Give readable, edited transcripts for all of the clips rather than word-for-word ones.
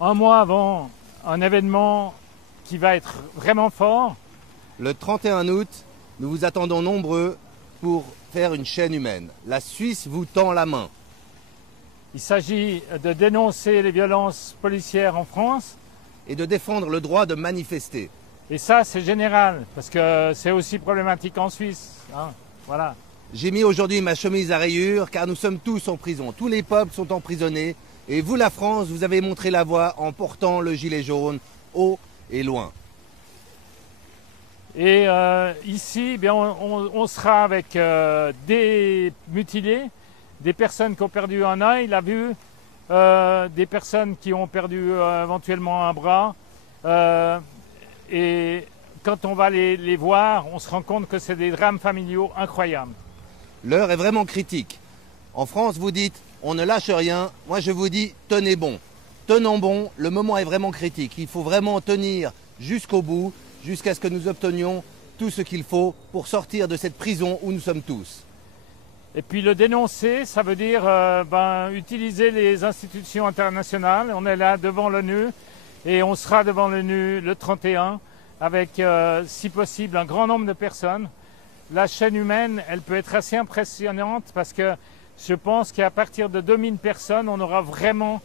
un mois avant un événement qui va être vraiment fort. Le 31 août, nous vous attendons nombreux pour faire une chaîne humaine. La Suisse vous tend la main. Il s'agit de dénoncer les violences policières en France. Et de défendre le droit de manifester. Et ça, c'est général, parce que c'est aussi problématique en Suisse. Hein, voilà. J'ai mis aujourd'hui ma chemise à rayures car nous sommes tous en prison. Tous les peuples sont emprisonnés. Et vous, la France, vous avez montré la voie en portant le gilet jaune haut et loin. Et ici, bien, on sera avec des mutilés, des personnes qui ont perdu un œil, la vue, des personnes qui ont perdu éventuellement un bras. Et quand on va les voir, on se rend compte que c'est des drames familiaux incroyables. L'heure est vraiment critique. En France, vous dites, on ne lâche rien. Moi, je vous dis, tenez bon. Tenons bon, le moment est vraiment critique. Il faut vraiment tenir jusqu'au bout, jusqu'à ce que nous obtenions tout ce qu'il faut pour sortir de cette prison où nous sommes tous. Et puis le dénoncer, ça veut dire utiliser les institutions internationales. On est là devant l'ONU et on sera devant l'ONU le 31 avec, si possible, un grand nombre de personnes. La chaîne humaine, elle peut être assez impressionnante parce que je pense qu'à partir de 2000 personnes, on aura vraiment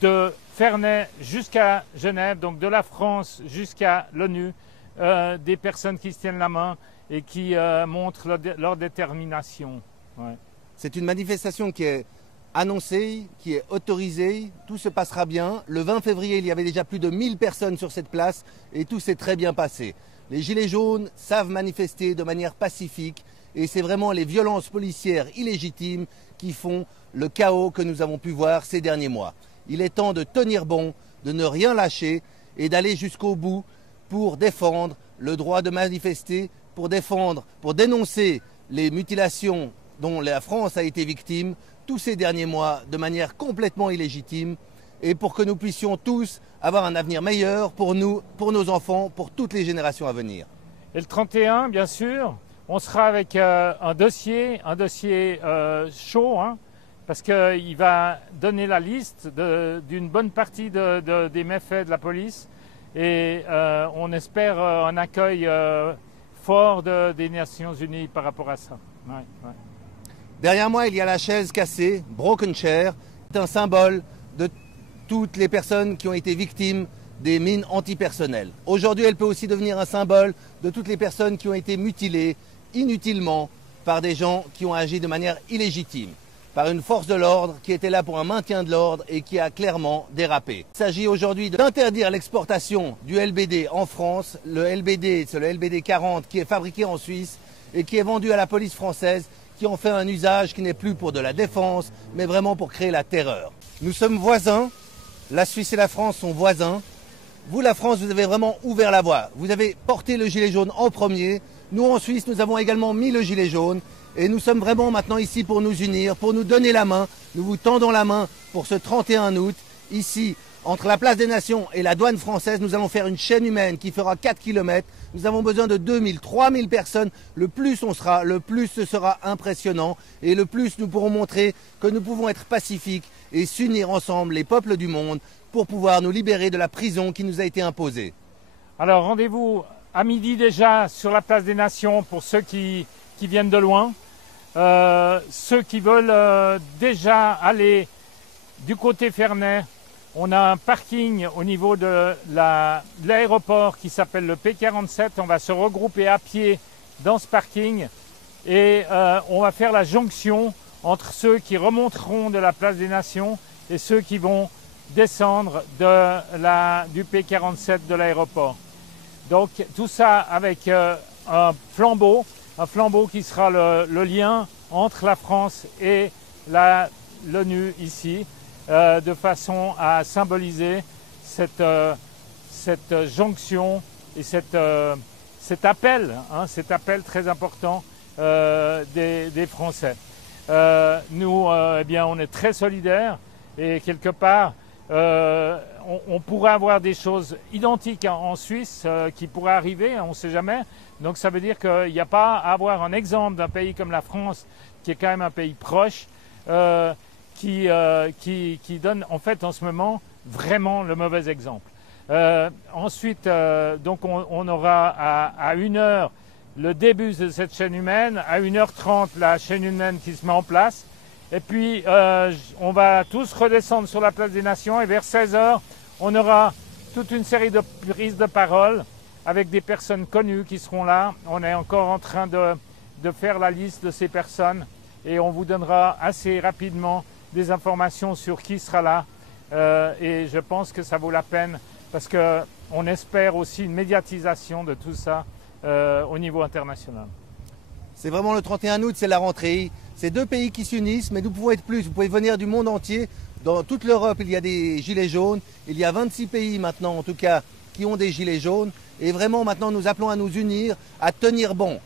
de Ferney jusqu'à Genève, donc de la France jusqu'à l'ONU, des personnes qui se tiennent la main et qui montrent leur détermination. Ouais. C'est une manifestation qui est annoncée, qui est autorisée, tout se passera bien. Le 20 février, il y avait déjà plus de 1000 personnes sur cette place et tout s'est très bien passé. Les Gilets jaunes savent manifester de manière pacifique et c'est vraiment les violences policières illégitimes qui font le chaos que nous avons pu voir ces derniers mois. Il est temps de tenir bon, de ne rien lâcher et d'aller jusqu'au bout pour défendre le droit de manifester, pour dénoncer les mutilations dont la France a été victime tous ces derniers mois de manière complètement illégitime et pour que nous puissions tous avoir un avenir meilleur pour nous, pour nos enfants, pour toutes les générations à venir. Et le 31, bien sûr, on sera avec un dossier chaud, hein, parce qu'il va donner la liste d'une bonne partie des méfaits de la police et on espère un accueil fort des Nations Unies par rapport à ça. Ouais, ouais. Derrière moi, il y a la chaise cassée, Broken Chair. C'est un symbole de toutes les personnes qui ont été victimes des mines antipersonnelles. Aujourd'hui, elle peut aussi devenir un symbole de toutes les personnes qui ont été mutilées inutilement par des gens qui ont agi de manière illégitime, par une force de l'ordre qui était là pour un maintien de l'ordre et qui a clairement dérapé. Il s'agit aujourd'hui d'interdire l'exportation du LBD en France. Le LBD, c'est le LBD 40 qui est fabriqué en Suisse et qui est vendu à la police française, qui en fait un usage qui n'est plus pour de la défense, mais vraiment pour créer la terreur. Nous sommes voisins, la Suisse et la France sont voisins. Vous, la France, vous avez vraiment ouvert la voie. Vous avez porté le gilet jaune en premier. Nous, en Suisse, nous avons également mis le gilet jaune. Et nous sommes vraiment maintenant ici pour nous unir, pour nous donner la main. Nous vous tendons la main pour ce 31 août. Ici, entre la place des Nations et la douane française, nous allons faire une chaîne humaine qui fera 4 km. Nous avons besoin de 2000, 3000 personnes. Le plus on sera, le plus ce sera impressionnant. Et le plus nous pourrons montrer que nous pouvons être pacifiques et s'unir ensemble, les peuples du monde, pour pouvoir nous libérer de la prison qui nous a été imposée. Alors rendez-vous à midi déjà sur la place des Nations pour ceux qui viennent de loin. Ceux qui veulent déjà aller du côté Ferney, on a un parking au niveau de l'aéroport qui s'appelle le P47. On va se regrouper à pied dans ce parking et on va faire la jonction entre ceux qui remonteront de la place des Nations et ceux qui vont descendre du P47 de l'aéroport. Donc tout ça avec un flambeau qui sera le lien entre la France et l'ONU ici, de façon à symboliser cette jonction et cet appel très important des Français. Nous, eh bien, on est très solidaires et quelque part, on pourrait avoir des choses identiques en Suisse qui pourraient arriver, on ne sait jamais. Donc ça veut dire qu'il n'y a pas à avoir un exemple d'un pays comme la France, qui est quand même un pays proche, qui donne en fait en ce moment vraiment le mauvais exemple. Ensuite, donc on aura à 1h le début de cette chaîne humaine, à 1h30 la chaîne humaine qui se met en place, et puis on va tous redescendre sur la place des Nations, et vers 16h, on aura toute une série de prises de parole avec des personnes connues qui seront là. On est encore en train de faire la liste de ces personnes, et on vous donnera assez rapidement des informations sur qui sera là, et je pense que ça vaut la peine, parce qu'on espère aussi une médiatisation de tout ça au niveau international. C'est vraiment le 31 août, c'est la rentrée. C'est deux pays qui s'unissent, mais nous pouvons être plus. Vous pouvez venir du monde entier. Dans toute l'Europe, il y a des gilets jaunes. Il y a 26 pays maintenant, en tout cas, qui ont des gilets jaunes. Et vraiment, maintenant, nous appelons à nous unir, à tenir bon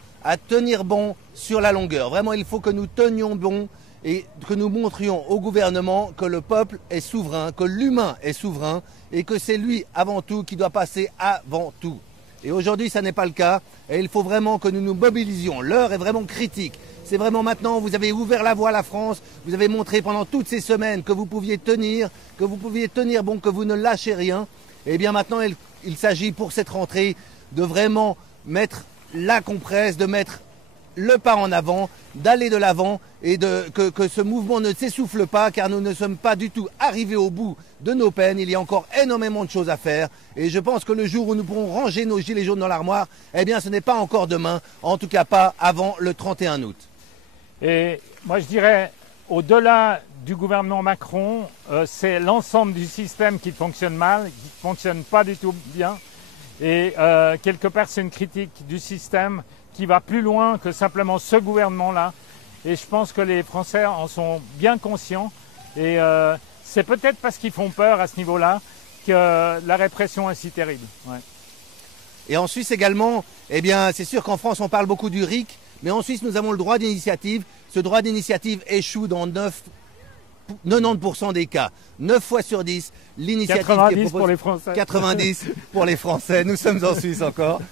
sur la longueur. Vraiment, il faut que nous tenions bon et que nous montrions au gouvernement que le peuple est souverain, que l'humain est souverain et que c'est lui avant tout qui doit passer avant tout. Et aujourd'hui, ça n'est pas le cas et il faut vraiment que nous nous mobilisions. L'heure est vraiment critique. C'est vraiment maintenant, vous avez ouvert la voie à la France, vous avez montré pendant toutes ces semaines que vous pouviez tenir bon, que vous ne lâchez rien. Et bien maintenant, il s'agit pour cette rentrée de vraiment mettre la compresse, de mettre le pas en avant, d'aller de l'avant et que ce mouvement ne s'essouffle pas, car nous ne sommes pas du tout arrivés au bout de nos peines. Il y a encore énormément de choses à faire et je pense que le jour où nous pourrons ranger nos gilets jaunes dans l'armoire, eh bien ce n'est pas encore demain, en tout cas pas avant le 31 août. Et moi je dirais, au-delà du gouvernement Macron, c'est l'ensemble du système qui fonctionne mal, qui ne fonctionne pas du tout bien. Et quelque part c'est une critique du système qui va plus loin que simplement ce gouvernement-là. Et je pense que les Français en sont bien conscients. Et c'est peut-être parce qu'ils font peur à ce niveau-là que la répression est si terrible. Ouais. Et en Suisse également, eh bien, c'est sûr qu'en France on parle beaucoup du RIC, mais en Suisse nous avons le droit d'initiative. Ce droit d'initiative échoue dans 90% des cas. 9 fois sur 10, l'initiative 90 pour les Français. 90 pour les Français, nous sommes en Suisse encore.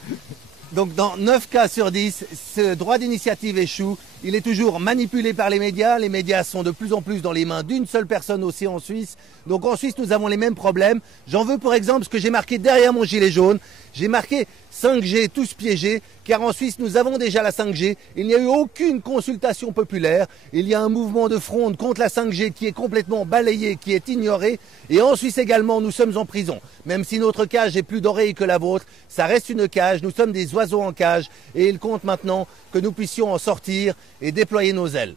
Donc dans 9 cas sur 10, ce droit d'initiative échoue. Il est toujours manipulé par les médias. Les médias sont de plus en plus dans les mains d'une seule personne aussi en Suisse. Donc en Suisse, nous avons les mêmes problèmes. J'en veux pour exemple ce que j'ai marqué derrière mon gilet jaune. J'ai marqué 5G, tous piégés, car en Suisse, nous avons déjà la 5G. Il n'y a eu aucune consultation populaire. Il y a un mouvement de fronde contre la 5G qui est complètement balayé, qui est ignoré. Et en Suisse également, nous sommes en prison. Même si notre cage est plus d'oreilles que la vôtre, ça reste une cage. Nous sommes des oiseaux en cage. Et il compte maintenant que nous puissions en sortir et déployer nos ailes.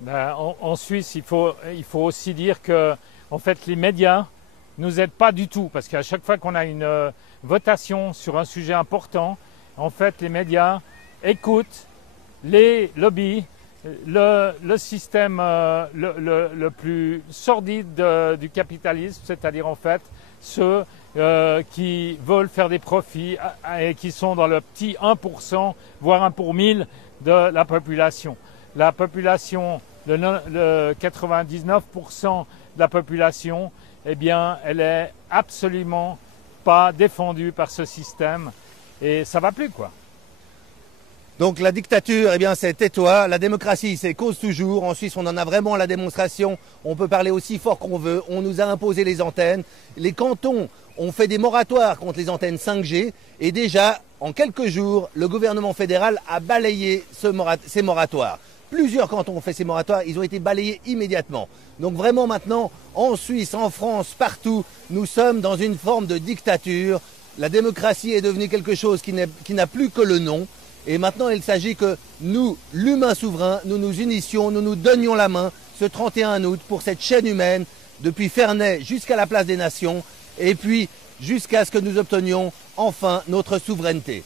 Ben, en Suisse, il faut aussi dire que en fait, les médias nous aident pas du tout, parce qu'à chaque fois qu'on a une votation sur un sujet important, en fait, les médias écoutent les lobbies, le système le plus sordide du capitalisme, c'est-à-dire en fait ceux qui veulent faire des profits et qui sont dans le petit 1%, voire 1 pour 1000 de la population. La population, le 99% de la population, eh bien, elle est absolument pas défendue par ce système et ça va plus, quoi. Donc la dictature, eh bien c'est tais-toi, la démocratie c'est cause toujours. En Suisse on en a vraiment la démonstration, on peut parler aussi fort qu'on veut, on nous a imposé les antennes. Les cantons ont fait des moratoires contre les antennes 5G et déjà en quelques jours le gouvernement fédéral a balayé ces moratoires. Plusieurs cantons ont fait ces moratoires, ils ont été balayés immédiatement. Donc vraiment maintenant, en Suisse, en France, partout, nous sommes dans une forme de dictature. La démocratie est devenue quelque chose qui n'a plus que le nom. Et maintenant, il s'agit que nous, l'humain souverain, nous nous unissions, nous nous donnions la main ce 31 août pour cette chaîne humaine, depuis Ferney jusqu'à la place des Nations, et puis jusqu'à ce que nous obtenions enfin notre souveraineté.